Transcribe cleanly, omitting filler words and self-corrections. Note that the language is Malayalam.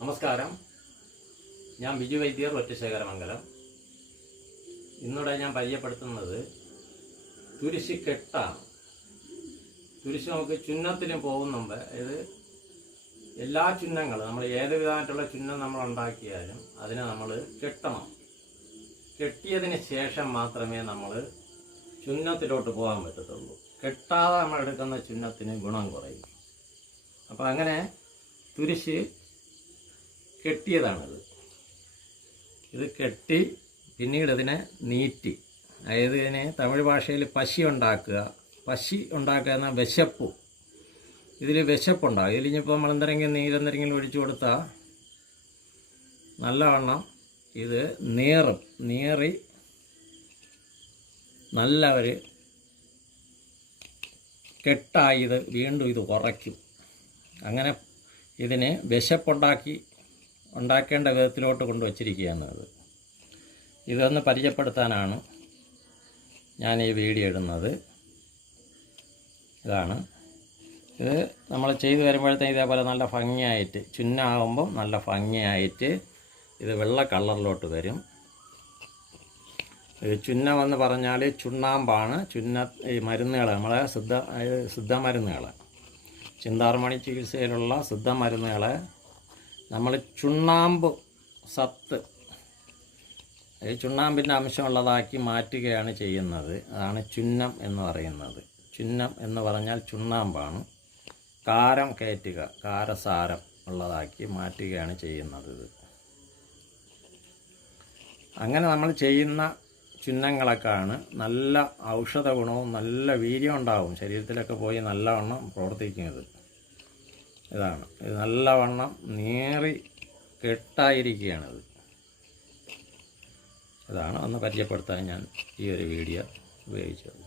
നമസ്കാരം, ഞാൻ ബിജു വൈദ്യർ, ഒറ്റശേഖരമംഗലം. ഇന്നിവിടെ ഞാൻ പരിചയപ്പെടുത്തുന്നത് തുരിശ് കെട്ടാണ്. തുരിശ് നമുക്ക് ചുന്നത്തിന് പോകും മുമ്പ്, ഇത് എല്ലാ ചുന്നങ്ങളും നമ്മൾ ഏത് വിധമായിട്ടുള്ള ചുന്നം നമ്മൾ ഉണ്ടാക്കിയാലും അതിനെ നമ്മൾ കെട്ടണം. കെട്ടിയതിന് ശേഷം മാത്രമേ നമ്മൾ ചുന്നത്തിലോട്ട് പോകാൻ പറ്റത്തുള്ളൂ. കെട്ടാതെ നമ്മൾ എടുക്കുന്ന ചുന്നത്തിന് ഗുണം കുറയും. അപ്പോൾ അങ്ങനെ തുരിശ് കെട്ടിയതാണിത്. ഇത് കെട്ടി പിന്നീട് ഇതിനെ നീറ്റി, അതായത് ഇതിനെ തമിഴ് ഭാഷയിൽ പശി ഉണ്ടാക്കുക എന്ന വിശപ്പ്. ഇതിൽ വിശപ്പുണ്ടാകും. ഇതിലിപ്പോൾ നമ്മൾ നീരെന്തെങ്കിലും ഒഴിച്ചു കൊടുത്താൽ നല്ലവണ്ണം ഇത് നീറി നല്ല ഒരു കെട്ടായി ഇത് വീണ്ടും ഇത് ഉറയ്ക്കും. അങ്ങനെ ഇതിനെ ഉണ്ടാക്കേണ്ട വിധത്തിലോട്ട് കൊണ്ടുവച്ചിരിക്കുകയാണ്. ഇതൊന്ന് പരിചയപ്പെടുത്താനാണ് ഞാൻ ഈ വീഡിയോ ഇടുന്നത്. ഇതാണ് ഇത് നമ്മൾ ചെയ്തു വരുമ്പോഴത്തേക്ക് ഇതേപോലെ നല്ല ഭംഗിയായിട്ട് ചുന്നാകുമ്പം നല്ല ഭംഗിയായിട്ട് ഇത് വെള്ള കളറിലോട്ട് വരും. ചുന്നമെന്ന് പറഞ്ഞാൽ ചുണ്ണാമ്പാണ്. ഈ മരുന്നുകൾ നമ്മളെ സിദ്ധ മരുന്നുകൾ, ചിന്താർമണി ചികിത്സയിലുള്ള സിദ്ധ മരുന്നുകളെ നമ്മൾ ചുണ്ണാമ്പ് സത്ത്, ഈ ചുണ്ണാമ്പിൻ്റെ അംശമുള്ളതാക്കി മാറ്റുകയാണ് ചെയ്യുന്നത്. അതാണ് ചുന്നം എന്ന് പറയുന്നത്. ചുന്നം എന്ന് പറഞ്ഞാൽ ചുണ്ണാമ്പാണ്. കാരം കയറ്റുക, കാരസാരം ഉള്ളതാക്കി മാറ്റുകയാണ് ചെയ്യുന്നത്. അങ്ങനെ നമ്മൾ ചെയ്യുന്ന ചുന്നങ്ങളൊക്കെയാണ് നല്ല ഔഷധ ഗുണവും നല്ല വീര്യം ഉണ്ടാവും. ശരീരത്തിലൊക്കെ പോയി നല്ലവണ്ണം പ്രവർത്തിക്കുന്നത്. ഇതാണ് ഇത് നല്ലവണ്ണം നീറി കെട്ടായിരിക്കുകയാണിത്. ഇതാണ് ഒന്ന് പരിചയപ്പെടുത്താൻ ഞാൻ ഈ ഒരു വീഡിയോ ഉപയോഗിച്ചത്.